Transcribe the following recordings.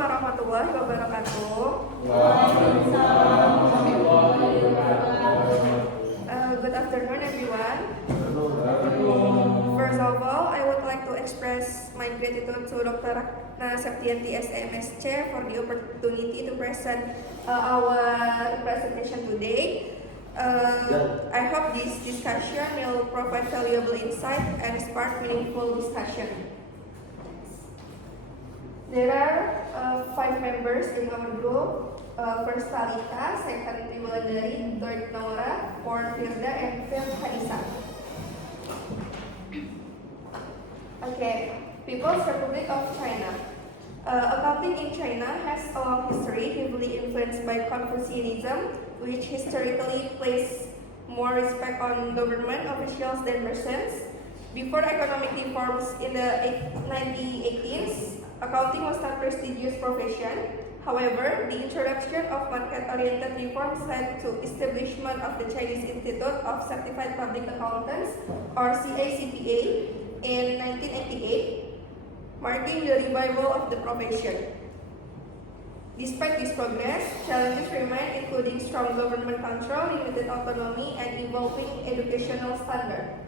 warahmatullahi wabarakatuh. Waalaikumsalam warahmatullahi wabarakatuh. Good afternoon, everyone. First of all, I would like to express my gratitude to Dr. Ratna Septianti SMSC for the opportunity to present our presentation today. I hope this discussion will provide valuable insight and spark meaningful discussion. There are 5 members in our group. First Talita, second Triwulandari, third Nora, fourth Firda, and fifth Hanisa. Okay, People's Republic of China. Accounting in China has a long history, heavily influenced by Confucianism, which historically placed more respect on government officials than merchants. Before economic reforms in the 1980s, accounting was not a prestigious profession. However, the introduction of market-oriented reforms led to establishment of the Chinese Institute of Certified Public Accountants, or CICPA, in 1988, marking the revival of the profession. Despite this progress, challenges remain, including strong government control, limited autonomy, and evolving educational standards.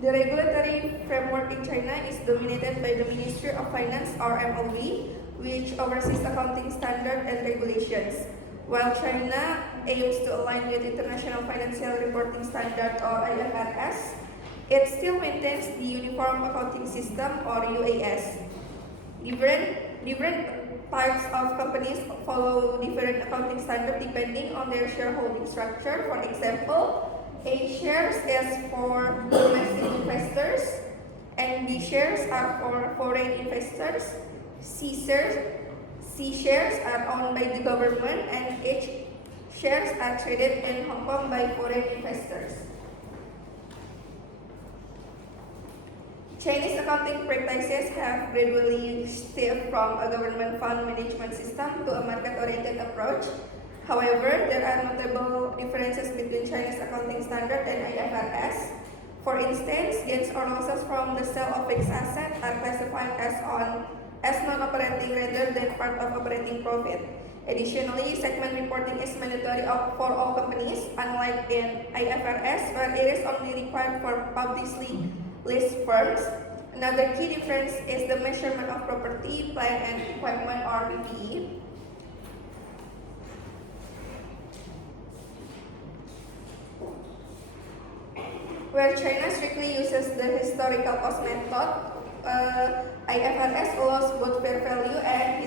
The regulatory framework in China is dominated by the Ministry of Finance, or MOE, which oversees accounting standards and regulations. While China aims to align with International Financial Reporting Standard, or IFRS, it still maintains the Uniform Accounting System, or UAS. Different types of companies follow different accounting standards depending on their shareholding structure. For example, A shares is for domestic investors, and B shares are for foreign investors. C shares are owned by the government, and H shares are traded in Hong Kong by foreign investors. Chinese accounting practices have gradually shifted from a government fund management system to a market-oriented approach. However, there are notable differences between Chinese accounting standard and IFRS. For instance, gains or losses from the sale of fixed assets are classified as non-operating rather than part of operating profit. Additionally, segment reporting is mandatory for all companies, unlike in IFRS, where it is only required for publicly listed firms. Another key difference is the measurement of property, plant, and equipment, or PPE. Where China strictly uses the historical cost method, IFRS allows both fair value and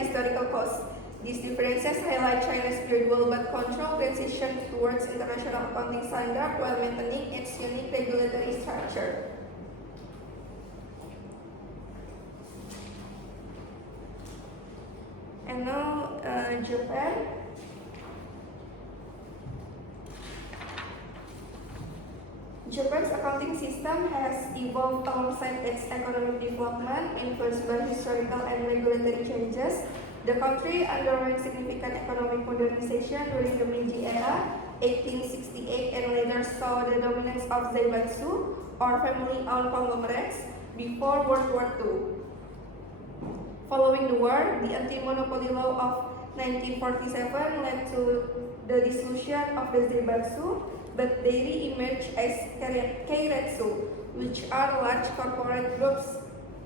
historical cost. These differences highlight China's gradual but controlled transition towards international accounting standard while maintaining its unique regulatory structure. And now, Japan. Japan's accounting system has evolved alongside its economic development, influenced by historical and regulatory changes. The country underwent significant economic modernization during the Meiji era, 1868, and later saw the dominance of zaibatsu, or family-owned conglomerates, before World War II. Following the war, the anti-monopoly law of 1947 led to the dissolution of the zaibatsu, but they re-emerged as keiretsu, which are large corporate groups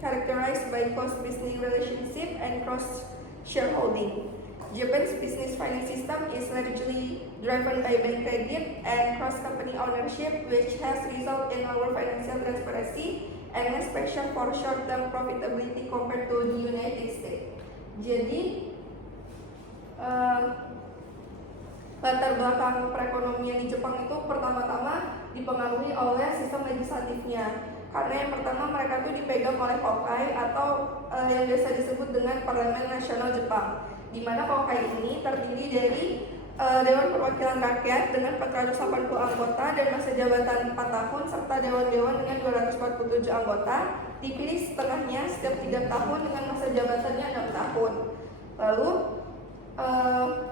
characterized by close business relationship and cross-shareholding. Japan's business finance system is largely driven by bank credit and cross-company ownership, which has resulted in lower financial transparency and less passion for short-term profitability compared to the United States. Jadi, latar belakang perekonomian di Jepang itu pertama-tama dipengaruhi oleh sistem legislatifnya. Karena yang pertama, mereka itu dipegang oleh Kokai atau yang biasa disebut dengan Parlemen Nasional Jepang, di mana Kokai ini terdiri dari Dewan Perwakilan Rakyat dengan 480 anggota dan masa jabatan 4 tahun, serta dewan-dewan dengan 247 anggota, dipilih setengahnya setiap 3 tahun dengan masa jabatannya 6 tahun. Lalu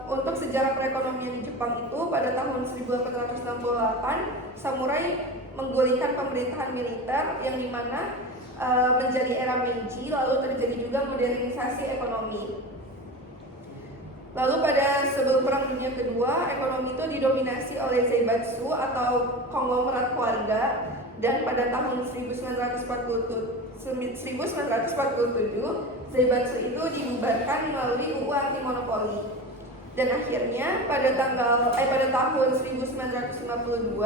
Untuk sejarah perekonomian di Jepang itu, pada tahun 1868 samurai menggulingkan pemerintahan militer yang dimana menjadi era Meiji, lalu terjadi juga modernisasi ekonomi. Lalu pada sebelum Perang Dunia Kedua, ekonomi itu didominasi oleh zaibatsu atau konglomerat keluarga, dan pada tahun 1947 zaibatsu itu dibubarkan melalui UU anti monopoli. Dan akhirnya pada tahun 1952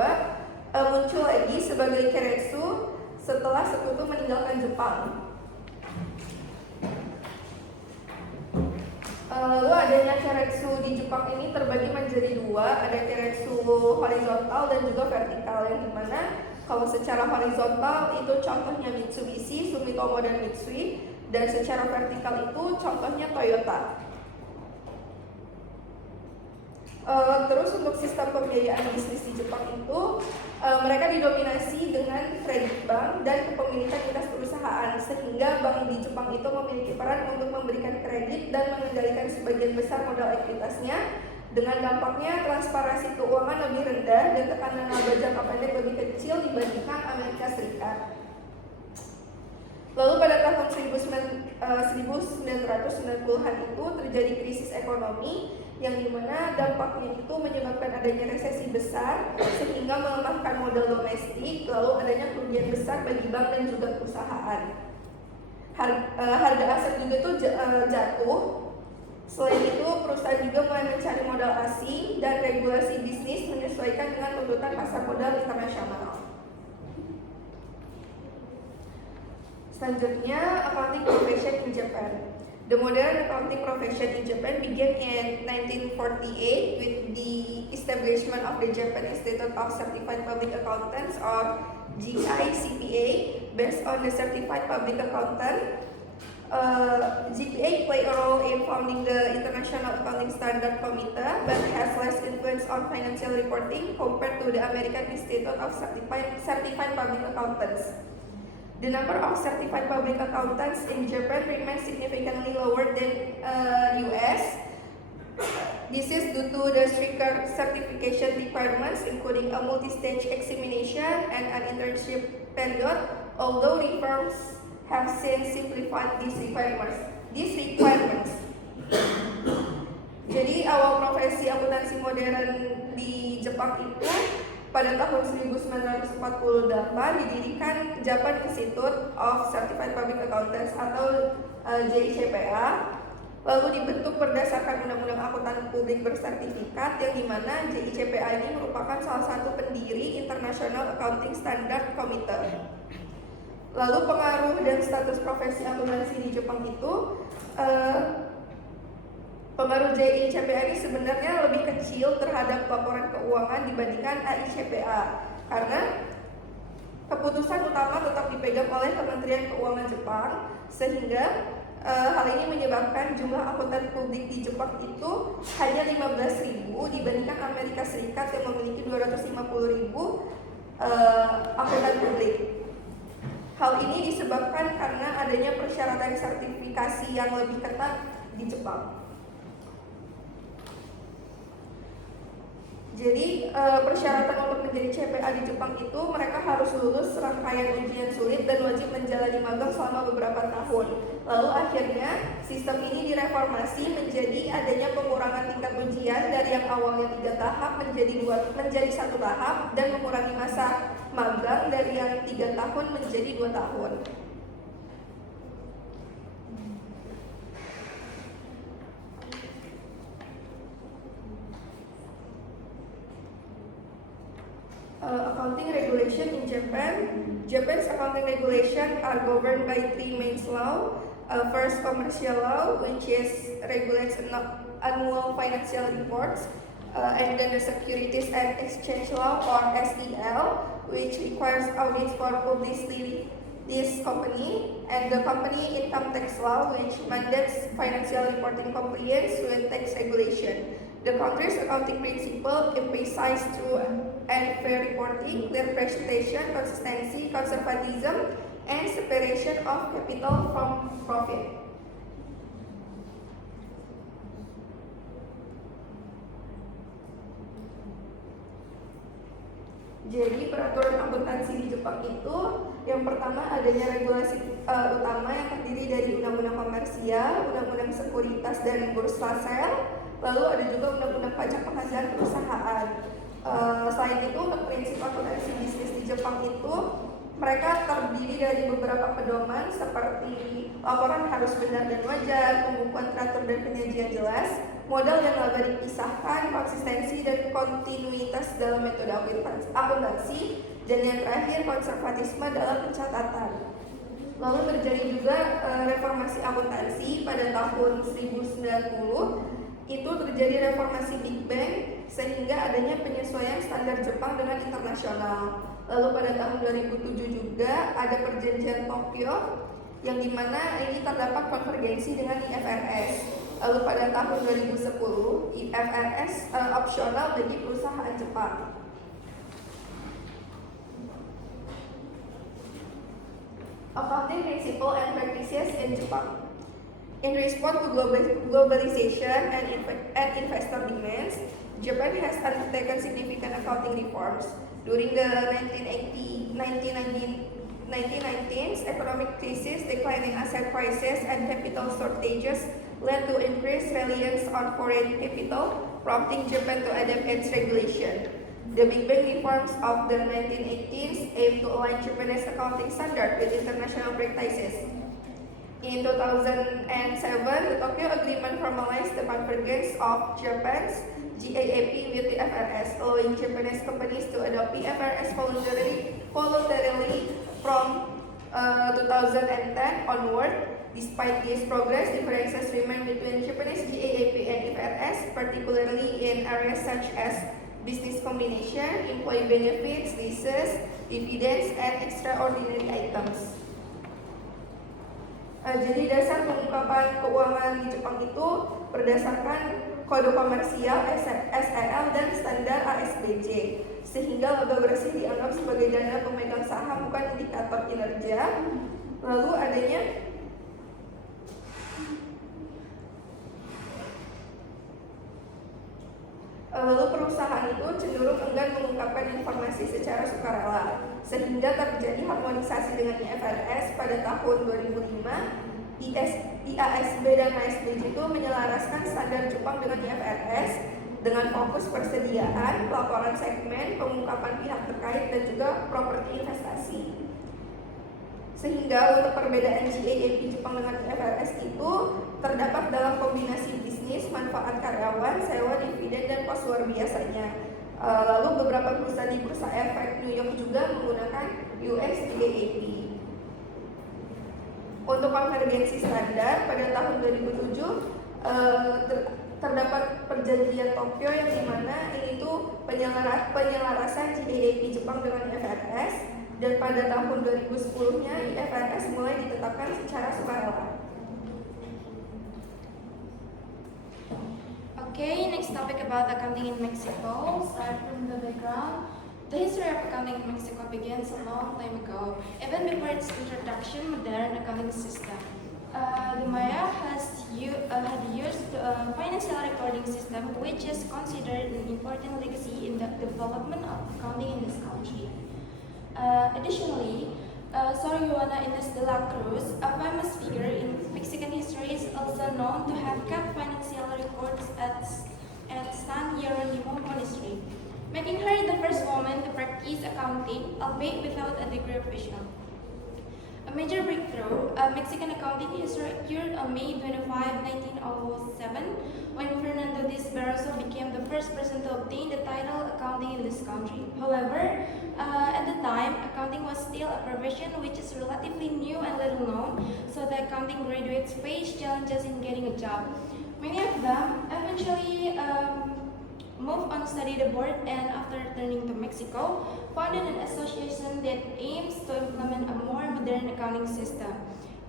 muncul lagi sebagai keiretsu setelah sekutu meninggalkan Jepang. Lalu adanya keiretsu di Jepang ini terbagi menjadi dua, ada keiretsu horizontal dan juga vertikal, yang dimana kalau secara horizontal itu contohnya Mitsubishi, Sumitomo, dan Mitsui, dan secara vertikal itu contohnya Toyota. Terus untuk sistem pembiayaan bisnis di Jepang itu mereka didominasi dengan kredit bank dan kepemilikan lintas perusahaan, sehingga bank di Jepang itu memiliki peran untuk memberikan kredit dan mengendalikan sebagian besar modal ekuitasnya. Dengan dampaknya transparansi keuangan lebih rendah dan tekanan laba jangka pendek lebih kecil dibandingkan Amerika Serikat. Lalu pada tahun 1990-an itu terjadi krisis ekonomi yang dimana dampaknya itu menyebabkan adanya resesi besar sehingga melemahkan modal domestik, lalu adanya kerugian besar bagi bank dan juga perusahaan. Harga aset juga itu jatuh. Selain itu, perusahaan juga mulai mencari modal asing dan regulasi bisnis menyesuaikan dengan tuntutan pasar modal internasional. Selanjutnya, accounting profession in Japan. The modern accounting profession in Japan began in 1948 with the establishment of the Japan Institute of Certified Public Accountants, or GICPA, based on the Certified Public Accountant. GPA play a role in founding the International Accounting Standard Committee, but has less influence on financial reporting compared to the American Institute of Certified Public Accountants. The number of certified public accountants in Japan remains significantly lower than US. This is due to the stricter certification requirements, including a multi-stage examination and an internship period, although reforms have since simplified these requirements. Jadi awal profesi akuntansi modern di Jepang itu pada tahun 1948 didirikan Japan Institute of Certified Public Accountants atau JICPA, lalu dibentuk berdasarkan Undang-Undang Akuntan Publik Bersertifikat, yang dimana JICPA ini merupakan salah satu pendiri International Accounting Standard Committee. Lalu pengaruh dan status profesi akuntansi di Jepang itu, pengaruh JICPA ini sebenarnya lebih kecil terhadap laporan keuangan dibandingkan AICPA, karena keputusan utama tetap dipegang oleh Kementerian Keuangan Jepang, sehingga hal ini menyebabkan jumlah akuntan publik di Jepang itu hanya 15.000 dibandingkan Amerika Serikat yang memiliki 250.000 akuntan publik. Hal ini disebabkan karena adanya persyaratan sertifikasi yang lebih ketat di Jepang. Jadi persyaratan untuk menjadi CPA di Jepang itu mereka harus lulus serangkaian ujian sulit dan wajib menjalani magang selama beberapa tahun. Lalu akhirnya sistem ini direformasi menjadi adanya pengurangan tingkat ujian dari yang awalnya 3 tahap menjadi 1 tahap, dan mengurangi masa magang dari yang 3 tahun menjadi 2 tahun. Accounting regulation in Japan. Japan's accounting regulation are governed by 3 main laws. First, commercial law, which regulates annual financial reports, and then the Securities and Exchange Law, or SEL, which requires audits for publicly this company, and the Company Income Tax Law, which mandates financial reporting compliance with tax regulation. The country's accounting principle emphasizes true and fair reporting, clear presentation, consistency, conservatism, and separation of capital from profit. Jadi peraturan akuntansi di Jepang itu yang pertama adanya regulasi utama yang terdiri dari undang-undang komersial, undang-undang sekuritas dan bursa sel, lalu ada juga undang-undang pajak penghasilan perusahaan. Selain itu untuk prinsip akuntansi bisnis di Jepang itu mereka terdiri dari beberapa pedoman seperti laporan harus benar dan wajar, pembukuan teratur dan penyajian jelas, modal dan laba dipisahkan, konsistensi dan kontinuitas dalam metode akuntansi, dan yang terakhir konservatisme dalam pencatatan. Lalu terjadi juga reformasi akuntansi pada tahun 1090. Itu terjadi reformasi Big Bang sehingga adanya penyesuaian standar Jepang dengan internasional. Lalu pada tahun 2007 juga ada perjanjian Tokyo yang dimana ini terdapat konvergensi dengan IFRS. Lalu pada tahun 2010 IFRS opsional bagi perusahaan Jepang. Accounting principle and practices in Japan. In response to globalization and investor demands, Japan has undertaken significant accounting reforms. During the 1990s, economic crisis, declining asset prices, and capital shortages led to increased reliance on foreign capital, prompting Japan to adapt its regulation. The Big Bang reforms of the 1980s aimed to align Japanese accounting standard with international practices. In 2007, the Tokyo Agreement formalized the convergence of Japan's GAAP with the IFRS, allowing Japanese companies to adopt IFRS voluntarily from 2010 onward. Despite this progress, differences remain between Japanese GAAP and IFRS, particularly in areas such as business combination, employee benefits, leases, dividends, and extraordinary items. Jadi dasar pengungkapan keuangan di Jepang itu berdasarkan kode komersial SEL dan standar ASBJ, sehingga laba bersih dianggap sebagai dana pemegang saham bukan indikator kinerja. Lalu adanya perusahaan itu cenderung enggan mengungkapkan informasi secara sukarela, sehingga terjadi harmonisasi dengan IFRS pada tahun 2005. IASB dan ASBJ itu menyelaraskan standar Jepang dengan IFRS dengan fokus persediaan, pelaporan segmen, pengungkapan pihak terkait, dan juga properti investasi. Sehingga untuk perbedaan GAAP Jepang dengan IFRS itu terdapat dalam kombinasi bisnis, manfaat karyawan, sewa, dividen, dan pos luar biasanya. Lalu beberapa perusahaan di bursa efek New York juga menggunakan US GAAP. Untuk konvergensi standar pada tahun 2007 terdapat perjanjian Tokyo yang dimana ini tuh penyelarasan GAAP Jepang dengan IFRS, dan pada tahun 2010-nya IFRS mulai ditetapkan secara sukarela. Okay, next topic about accounting in Mexico. Start from the background. The history of accounting in Mexico begins a long time ago, even before its introduction modern accounting system. The Maya had used a financial recording system, which is considered an important legacy in the development of accounting in this country. Additionally, Sor Juana Inés de la Cruz, a famous figure in Mexican history, is also known to have kept financial records at San Jeronimo Monastery, making her the first woman to practice accounting, albeit without a degree official. A major breakthrough of Mexican accounting history occurred on May 25, 1907, when Fernando Diaz Barroso became the first person to obtain the title accounting in this country. However, at the time, accounting was still a profession which is relatively new and little known, so the accounting graduates faced challenges in getting a job. Many of them eventually moved on study abroad, and after returning to Mexico, founded an association that aims to implement a more modern accounting system.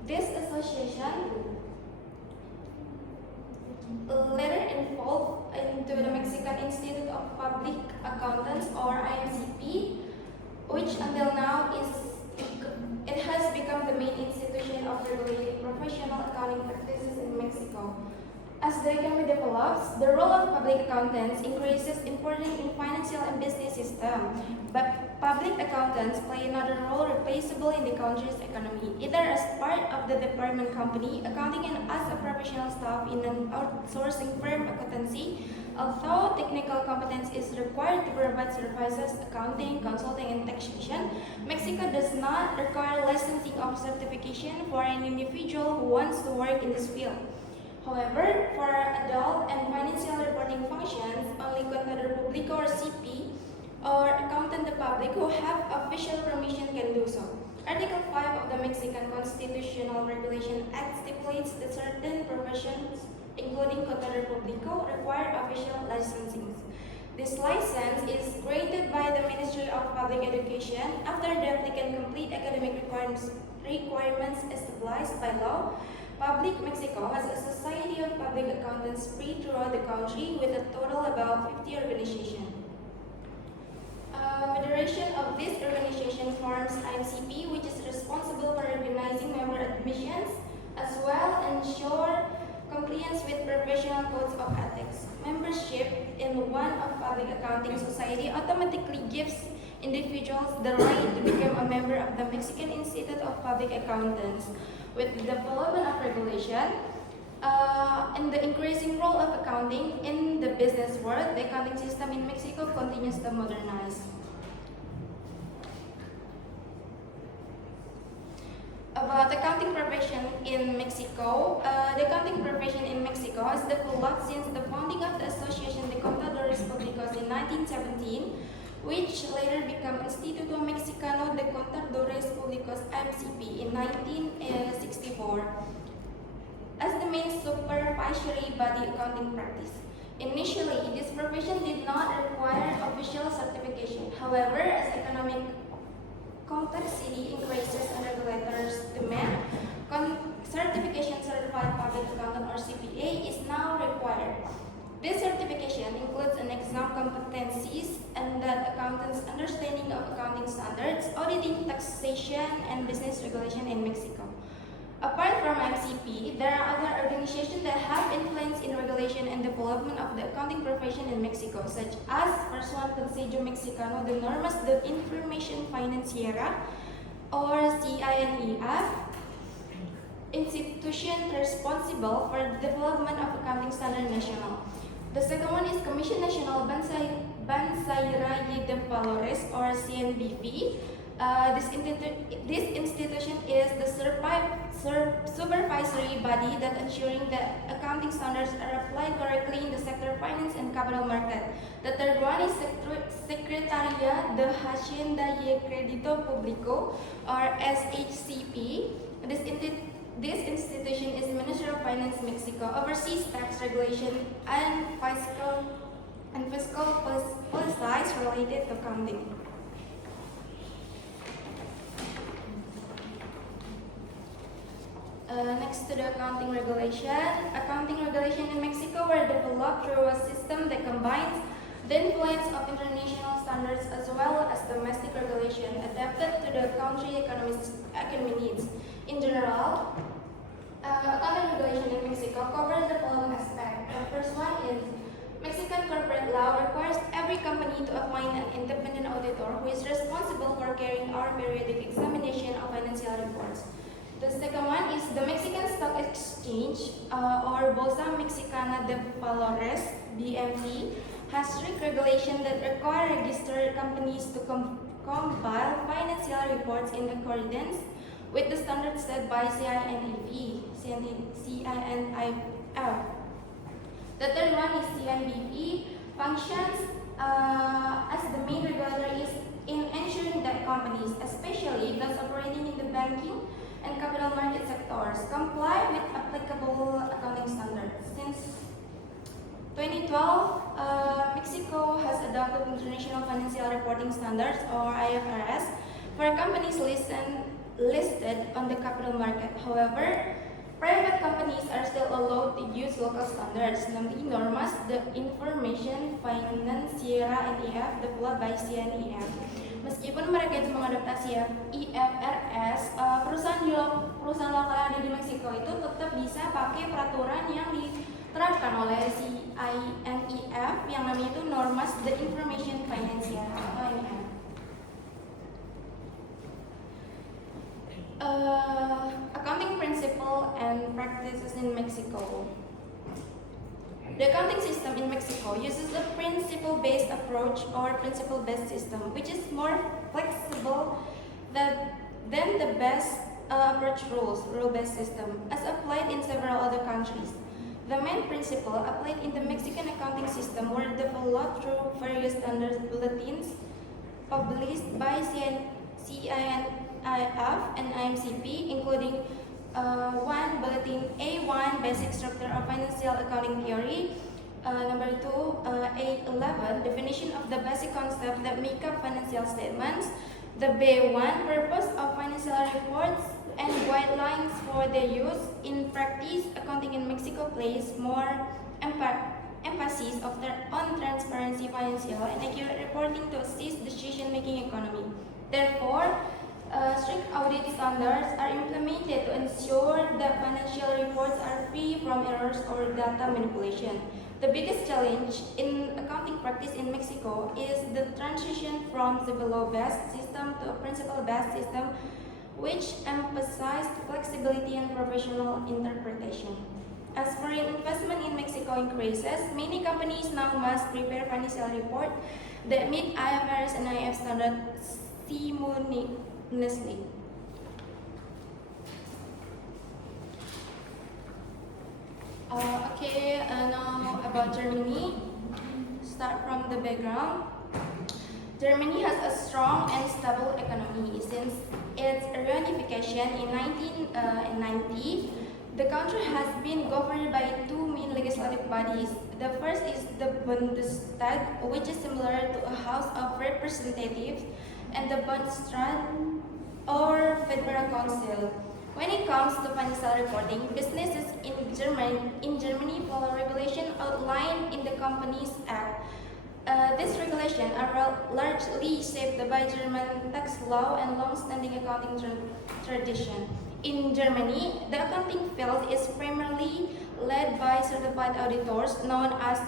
This association later evolved into the Mexican Institute of Public Accountants, or IMCP, which until now it has become the main institution of regulating professional accounting practices in Mexico. As the economy develops, the role of public accountants increases importance in financial and business system, but public accountants play another role replaceable in the country's economy, either as part of the department company, accounting, and as a professional staff in an outsourcing firm accountancy. Although technical competence is required to provide services, accounting, consulting, and taxation, Mexico does not require licensing or certification for an individual who wants to work in this field. However, for adult and financial reporting functions, only Contador Público or CP or accountant the public who have official permission can do so. Article 5 of the Mexican Constitutional Regulation Act stipulates that certain professions, including Contador Público, require official licensing. This license is granted by the Ministry of Public Education after the applicant complete academic requirements established by law. Public Mexico has a society of public accountants spread throughout the country with a total of about 50 organizations. Federation of this organization forms IMCP, which is responsible for organizing member admissions as well ensure compliance with professional codes of ethics. Membership in one of public accounting society automatically gives individuals the right to become a member of the Mexican Institute of Public Accountants. With the development of regulation and the increasing role of accounting in the business world, the accounting system in Mexico continues to modernize. About accounting profession in Mexico, the accounting profession in Mexico has developed since the founding of the Associación de Contadores Públicos in 1917, which later became Instituto Mexicano de Contadores Públicos (IMCP) in 1964 as the main supervisory body accounting practice. Initially, this profession did not require official certification. However, as economic complexity increases and regulators demand, certification certified public accountant or CPA is now required. This certification includes an exam competencies and that accountants' understanding of accounting standards, auditing, taxation, and business regulation in Mexico. Apart from MCP, there are other organizations that have influence in regulation and development of the accounting profession in Mexico, such as first one, Consejo Mexicano de Normas de Información Financiera, or CINEF, institution responsible for the development of accounting standard national. The second one is Comisión Nacional Bancaria de Valores, or CNBV. This institution is the supervisory body that ensuring that accounting standards are applied correctly in the sector of finance and capital market. The third one is Secretaría de Hacienda y Crédito Público, or SHCP. This institution is the Ministry of Finance Mexico, oversees tax regulation and fiscal policies related to accounting. Next to the accounting regulation. Accounting regulation in Mexico were developed through a system that combines the influence of international standards as well as domestic regulation adapted to the country economy needs. In general, accounting regulation in Mexico covers the following aspects. The first one is Mexican corporate law requires every company to appoint an independent auditor who is responsible for carrying out periodic examination of financial reports. The second one is the Mexican Stock Exchange, or Bolsa Mexicana de Valores, BMV, has strict regulation that require registered companies to compile financial reports in accordance with the standards set by CINEF. The third one is CNBV functions as the main regulator is in ensuring that companies, especially those operating in the banking and capital market sectors, comply with applicable accounting standards. Since 2012, Mexico has adopted International Financial Reporting Standards, or IFRS, for companies listed on the capital market. However, private companies are still allowed to use local standards, namely Normas de Información Financiera (NIF) developed by CNEF. Meskipun mereka itu mengadaptasi IFRS, perusahaan lokal yang ada di Meksiko itu tetap bisa pakai peraturan yang diterapkan oleh CINEF yang namanya itu Normas de Información Financiera atau NIF. practices in Mexico. The accounting system in Mexico uses a principle-based approach or principle-based system, which is more flexible than the best approach rule-based system, as applied in several other countries. The main principle applied in the Mexican accounting system were developed through various standard bulletins published by CINIF and IMCP, including one bulletin A1 Basic Structure of Financial Accounting Theory, number 2 A11 Definition of the Basic Concepts that Make up Financial Statements, the B1 Purpose of Financial Reports and Guidelines for their use in practice. Accounting in Mexico places more emphasis on transparency, financial, and accurate reporting to assist decision-making economy. Therefore, strict audit standards are implemented to ensure that financial reports are free from errors or data manipulation. The biggest challenge in accounting practice in Mexico is the transition from the below-based system to a principle-based system, which emphasized flexibility and professional interpretation. As foreign investment in Mexico increases, many companies now must prepare financial reports that meet IFRS and IF standards simultaneously. Now about Germany. Start from the background. Germany has a strong and stable economy. Since its reunification in 1990, the country has been governed by two main legislative bodies. The first is the Bundestag, which is similar to a House of Representatives, and the Bundesrat, or Federal Council. When it comes to financial reporting, businesses in Germany follow regulation outlined in the Companies Act. These regulations are largely shaped by German tax law and long-standing accounting tradition. In Germany, the accounting field is primarily led by certified auditors known as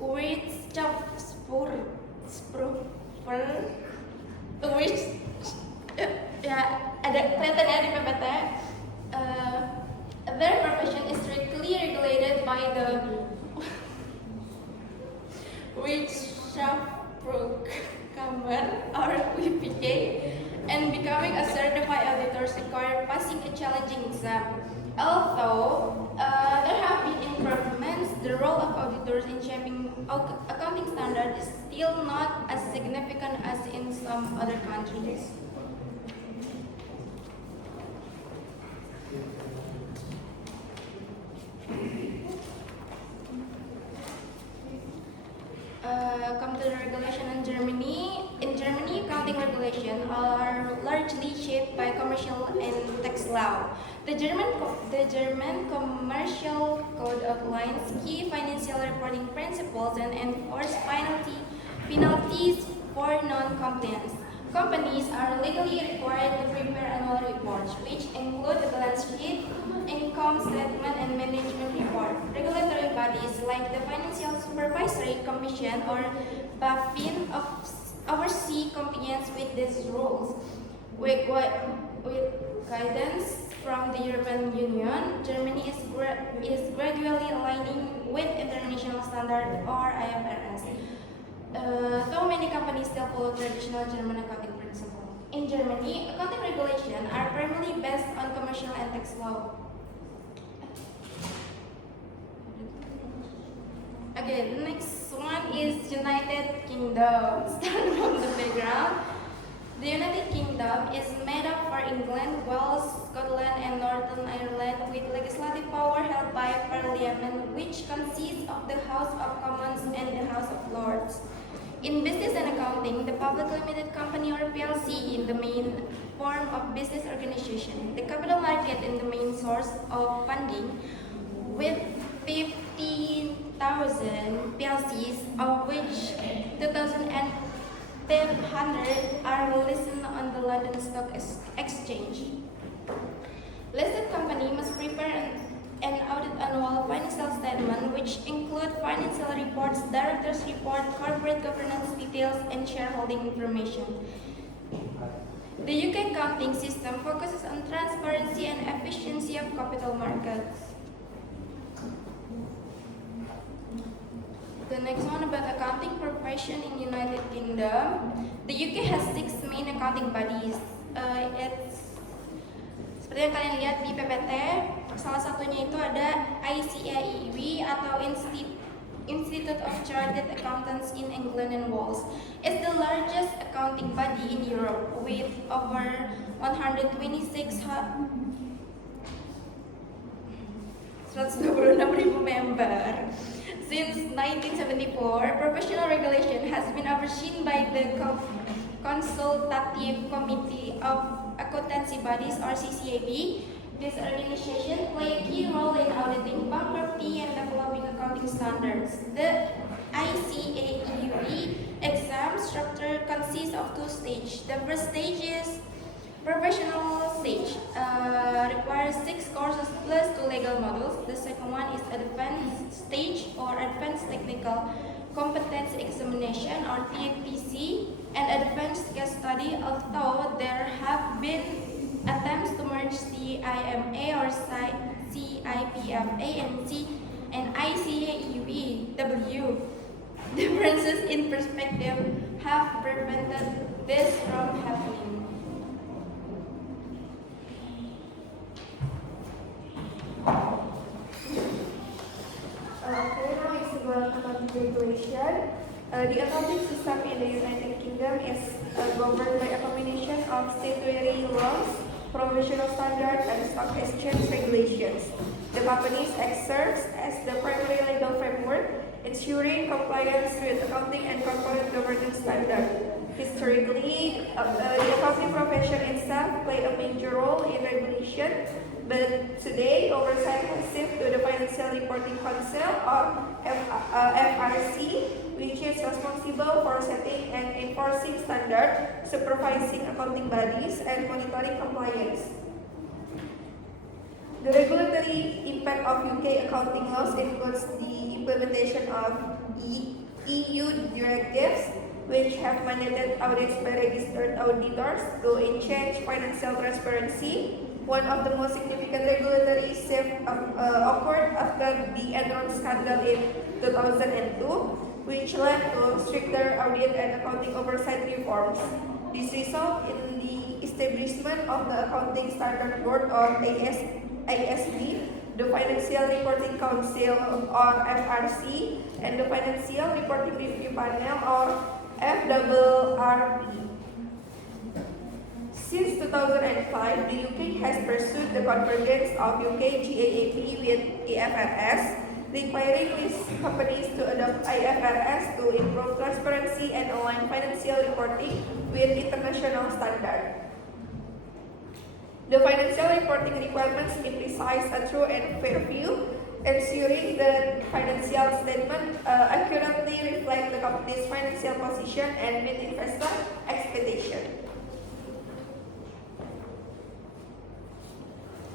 Wirtschaftsprüfer, which ada kelihatannya di PPT. Their profession is strictly regulated by the Wirtschaftsprüfkammer or WPK, and becoming a certified auditor requires passing a challenging exam. Although there have been improvements, the role of auditors in shaping accounting standards is still not as significant as in some other countries. Come to the regulation in Germany. In Germany, accounting regulations are largely shaped by commercial and tax law. The German Commercial Code outlines key financial reporting principles and enforces penalties for non-compliance. Companies are legally required to prepare annual reports, which include the balance sheet, income statement, and management report. Regulatory bodies like the Financial Supervisory Commission or BaFin oversee compliance with these rules. With guidance from the European Union, Germany is gradually aligning with international standard or IFRS. Though many companies still follow traditional German accounting principles. In Germany, accounting regulations are primarily based on commercial and tax law. Okay, the next one is United Kingdom. Start from the background. The United Kingdom is made up for England, Wales, Scotland, and Northern Ireland, with legislative power held by Parliament, which consists of the House of Commons and the House of Lords. In business and accounting, the public limited company or PLC is the main form of business organization. The capital market is the main source of funding, with 15,000 PLCs, of which 2,500 are listed on the London Stock Exchange. Listed company must prepare an audit annual financial statement, which include financial reports, directors' report, corporate governance details, and shareholding information. The UK accounting system focuses on transparency and efficiency of capital markets. next one about accounting profession in United Kingdom. The UK has 6 main accounting bodies. Seperti yang kalian lihat di PPT, salah satunya itu ada ICAEW atau Institute of Chartered Accountants in England and Wales. It's the largest accounting body in Europe with over 126,000 member. Since 1974, professional regulation has been overseen by the Consultative Committee of Accountancy Bodies or CCAB. This organization play a key role in auditing bankruptcy and developing accounting standards. The ICAEW exam structure consists of 2 stages. The first stage is professional stage, requires 6 courses plus 2 legal modules. The second one is advanced stage or advanced technical competence examination or TATC and advanced case study. Although there have been attempts to merge CIMA or CIPFA and ICAEW, differences in perspective have prevented this from happening. Okay, now is about accounting regulation. The accounting system in the United Kingdom is governed by a combination of statutory laws, provisional standards, and stock exchange regulations. The companies act serves as the primary legal framework, ensuring compliance with accounting and corporate governance standards. Historically, the accounting profession itself played a major role in regulation, but today oversight has shifted to the Financial Reporting Council or FRC, which is responsible for setting and enforcing standards, supervising accounting bodies, and monitoring compliance. The regulatory impact of UK accounting laws includes the implementation of EU directives, which have mandated audits by registered auditors to enhance financial transparency. One of the most significant regulatory shifts occurred after the Enron scandal in 2002, which led to stricter audit and accounting oversight reforms. This resulted in the establishment of the Accounting Standard Board or ASB, the Financial Reporting Council or FRC, and the Financial Reporting Review Panel or FRRP. Since 2005, the UK has pursued the convergence of UK GAAP with IFRS, requiring these companies to adopt IFRS to improve transparency and align financial reporting with international standards. The financial reporting requirements emphasize a true and fair view, ensuring that financial statements accurately reflect the company's financial position and meet investor expectations.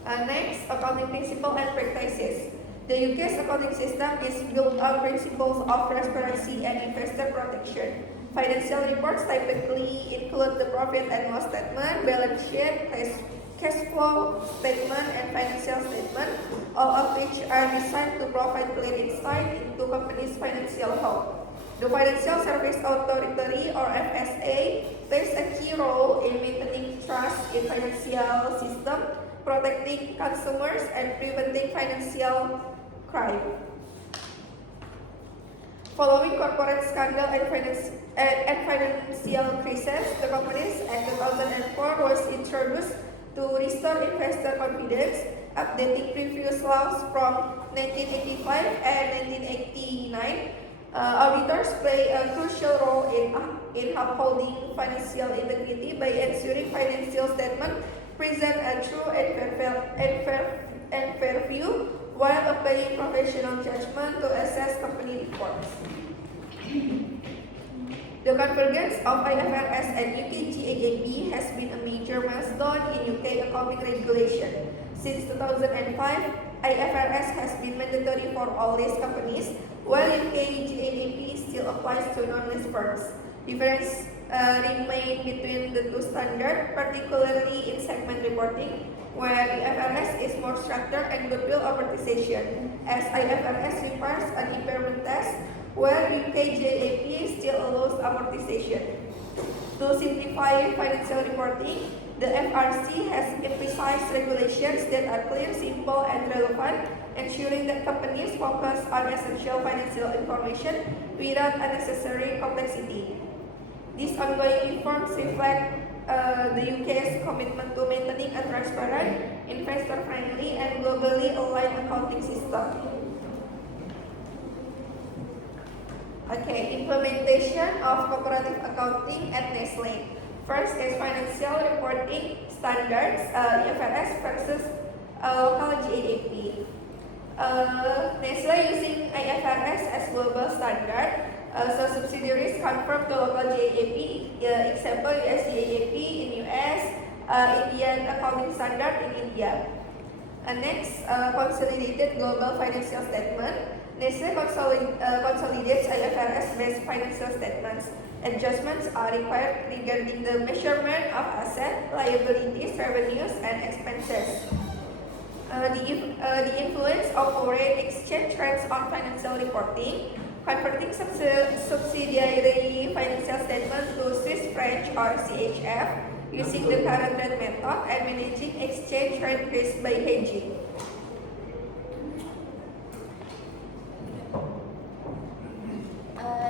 Next, accounting principles and practices. The UK's accounting system is built on principles of transparency and investor protection. Financial reports typically include the profit and loss statement, balance sheet, cash flow statement, and financial statement, all of which are designed to provide clear insight into company's financial health. The Financial Service Authority or FSA plays a key role in maintaining trust in financial system, protecting consumers, and preventing financial crime. Following corporate scandal and financial crisis, the Companies Act 2004 was introduced to restore investor confidence, updating previous laws from 1985 and 1989. Auditors play a crucial role in upholding financial integrity by ensuring financial statements present a true and fair view while applying professional judgment to assess company reports. The convergence of IFRS and UK GAAP has been a major milestone in UK accounting regulation. Since 2005, IFRS has been mandatory for all listed companies, while UK GAAP still applies to non-listed firms. Difference remain between the two standards, particularly in segment reporting, where IFRS is more structured and goodwill amortization, as IFRS requires an impairment test, where UK GAAP still allows amortization. To simplify financial reporting, the FRC has emphasized regulations that are clear, simple, and relevant, ensuring that companies focus on essential financial information without unnecessary complexity. These ongoing reforms reflect the UK's commitment to maintaining a transparent, investor-friendly, and globally aligned accounting system. Okay, implementation of cooperative accounting at Nestle. First is financial reporting standards, IFRS versus local GAAP. Nestle using IFRS as global standard, so subsidiaries conform to local GAAP, example US GAAP in US, Indian accounting standard in India. Next, consolidated global financial statement. Nestle consolidates IFRS-based financial statements. Adjustments are required regarding the measurement of assets, liabilities, revenues, and expenses. The influence of foreign exchange trends on financial reporting, converting subsidiary financial statements to Swiss franc or CHF using the current rate method, and managing exchange rate risk by hedging.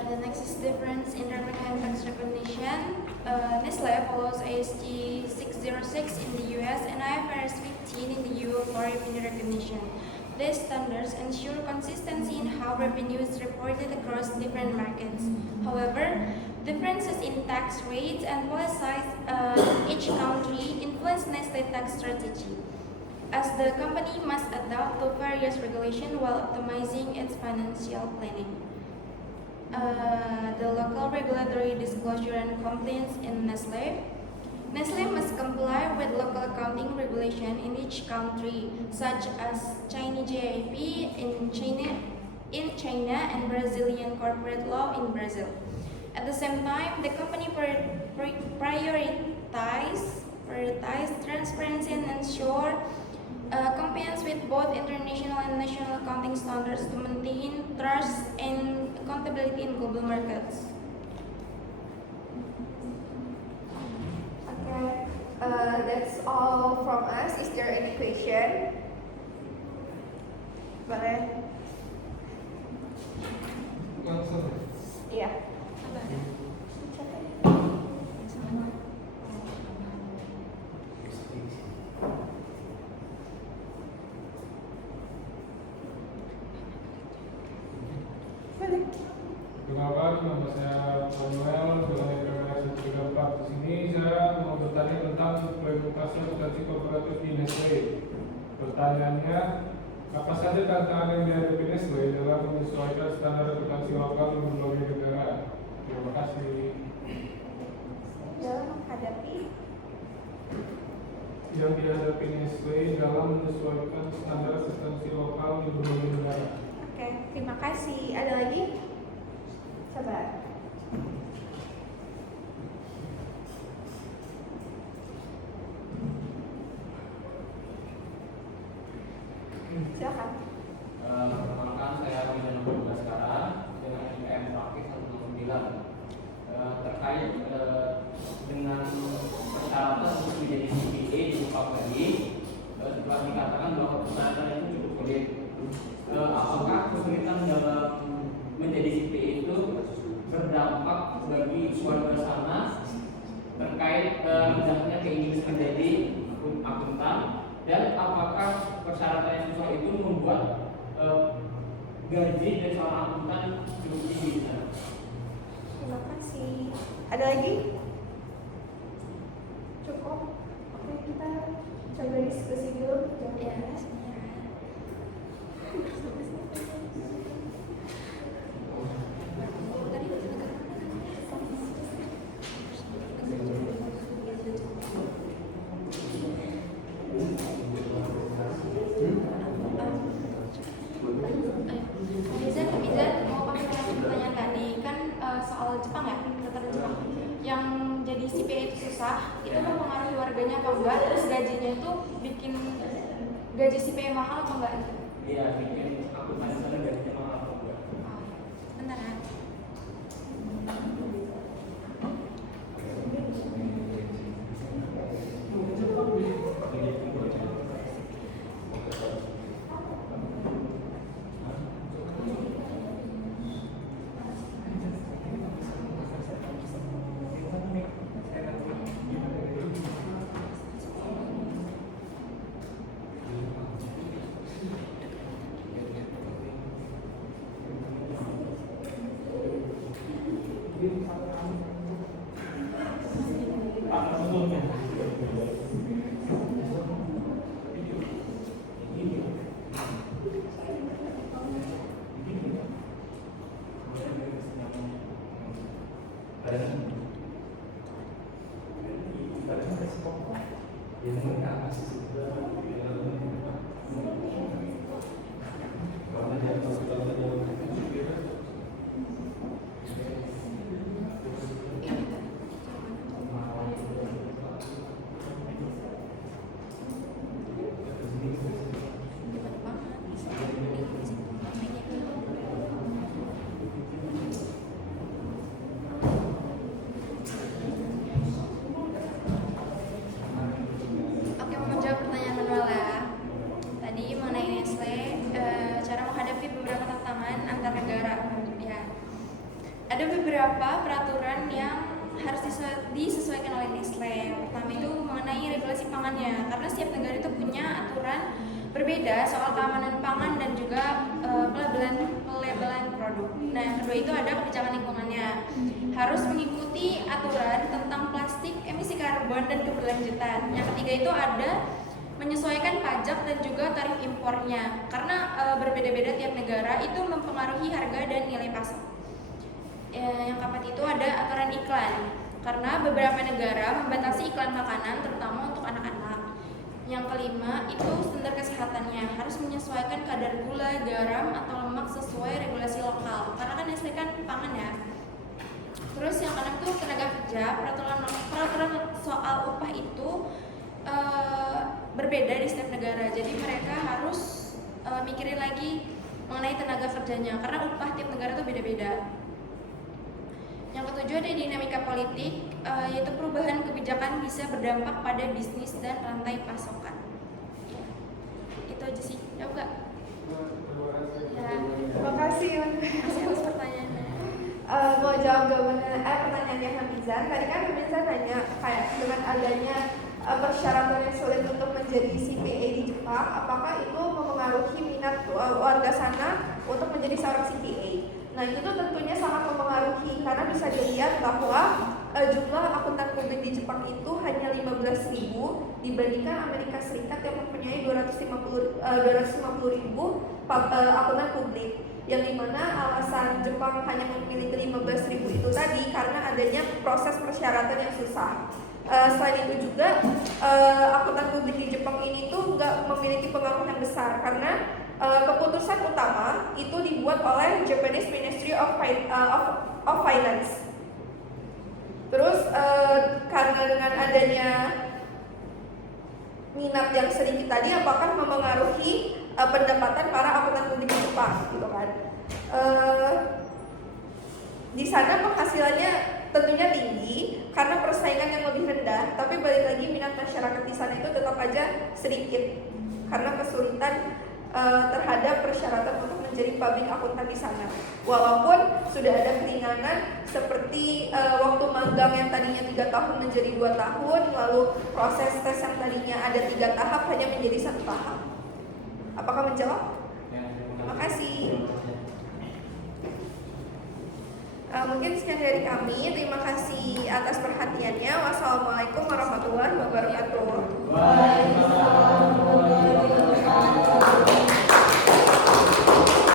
The next is difference in revenue and tax recognition. Nestle follows ASC 606 in the US and IFRS 15 in the EU for revenue recognition. These standards ensure consistency in how revenue is reported across different markets. However, differences in tax rates and policies in each country influence Nestle tax strategy, as the company must adapt to various regulations while optimizing its financial planning. The local regulatory disclosure and compliance in Nestle. Nestle must comply with local accounting regulation in each country, such as Chinese GAAP in China and Brazilian corporate law in Brazil. At the same time, the company prioritize transparency and ensure compliance with both international and national accounting standards to maintain trust and accountability in global markets. Okay, that's all from us. Is there any question? Boleh? Iya. Perkenalkan, nama saya Manuel, Wilayah Kriminasi 34. Di sini saya mau bertanya tentang implementasi asuransi kooperatif di Nestle. Pertanyaannya, apa saja tantangan yang dihadapi Nestle dalam menyesuaikan standar akuntansi lokal di berbagai negara? Terima kasih. Dalam menghadapi Yang dihadapi Nestle dalam menyesuaikan standar akuntansi lokal di berbagai negara. Oke, terima kasih. Ada lagi? Coba. Silakan. Perkenalkan, saya Widan Nurul Baskara dengan NPM Praktis 109. Terkait dengan persyaratan untuk menjadi CPA di Bupati, setelah dikatakan bahwa persyaratan itu cukup sulit. Apakah kesulitan dalam menjadi CPA itu berdampak bagi warga sana terkait misalnya keinginan menjadi akuntan, dan apakah persyaratan yang susah itu membuat gaji dari seorang akuntan cukup tinggi? Terima kasih. Ada lagi? Cukup. Oke, kita coba diskusi dulu. Ya, Izan mau pakai pertanyaan tadi kan soal Jepang ya, tentara Jepang yang jadi CPA itu susah, itu mempengaruhi warganya apa enggak, terus gajinya itu bikin gaji CPA mahal atau enggak? Iya, bikin akuntan sana gajinya mahal atau enggak? sementara. Oke, mau menjawab pertanyaan Manuel ya. Tadi mengenai Nestle, cara menghadapi beberapa tantangan antar negara. Ya, ada beberapa peraturan yang harus disesuaikan oleh Nestle. Yang pertama itu mengenai regulasi pangannya, karena setiap negara itu punya aturan berbeda soal keamanan pangan dan juga pelabelan produk. Nah, yang kedua itu ada kebijakan lingkungannya, harus mengikuti aturan tentang plastik, emisi karbon dan keberlanjutan. Yang ketiga itu ada menyesuaikan pajak dan juga tarif impornya, karena berbeda-beda tiap negara itu mempengaruhi harga dan nilai pasar. Yang keempat itu ada aturan iklan, karena beberapa negara membatasi iklan makanan terutama untuk anak-anak. Yang kelima itu standar kesehatannya, harus menyesuaikan kadar gula, garam atau lemak sesuai regulasi lokal, karena kan Nestle kan pangan ya. Terus yang keenam itu tenaga kerja, peraturan soal upah itu berbeda di setiap negara, jadi mereka harus mikirin lagi mengenai tenaga kerjanya, karena upah tiap negara itu beda-beda. Yang ketujuh ada dinamika politik, yaitu perubahan kebijakan bisa berdampak pada bisnis dan rantai pasokan. Ya, itu aja sih. Jawab nggak? Ya, Terima kasih. kasih atas pertanyaannya. Mau jawab pertanyaannya Hamizan. Tadi kan Hamizan nanya kayak dengan adanya persyaratan yang sulit untuk menjadi CPA di Jepang, apakah itu mempengaruhi minat warga sana untuk menjadi seorang CPA? Nah, itu tentunya sangat mempengaruhi, karena bisa dilihat bahwa jumlah akuntan publik di Jepang itu hanya 15.000 dibandingkan Amerika Serikat yang mempunyai 250.000 akuntan publik, yang dimana alasan Jepang hanya memiliki 15.000 itu tadi karena adanya proses persyaratan yang susah. Selain itu juga akuntan publik di Jepang ini tuh nggak memiliki pengaruh yang besar, karena keputusan utama itu dibuat oleh Japanese Ministry of Finance. Terus karena dengan adanya minat yang sedikit tadi, apakah mempengaruhi pendapatan para akuntan publik di Jepang, gitu kan? Di sana penghasilannya tentunya tinggi karena persaingan yang lebih rendah, tapi balik lagi minat masyarakat di sana itu tetap aja sedikit karena kesulitan terhadap persyaratan untuk menjadi public akuntan di sana. Walaupun sudah ada keringanan seperti waktu magang yang tadinya 3 tahun menjadi 2 tahun, lalu proses tes yang tadinya ada 3 tahap hanya menjadi 1 tahap. Apakah menjawab? Terima kasih. Mungkin sekian dari kami. Terima kasih atas perhatiannya. Wassalamualaikum warahmatullahi wabarakatuh. Waalaikumsalam.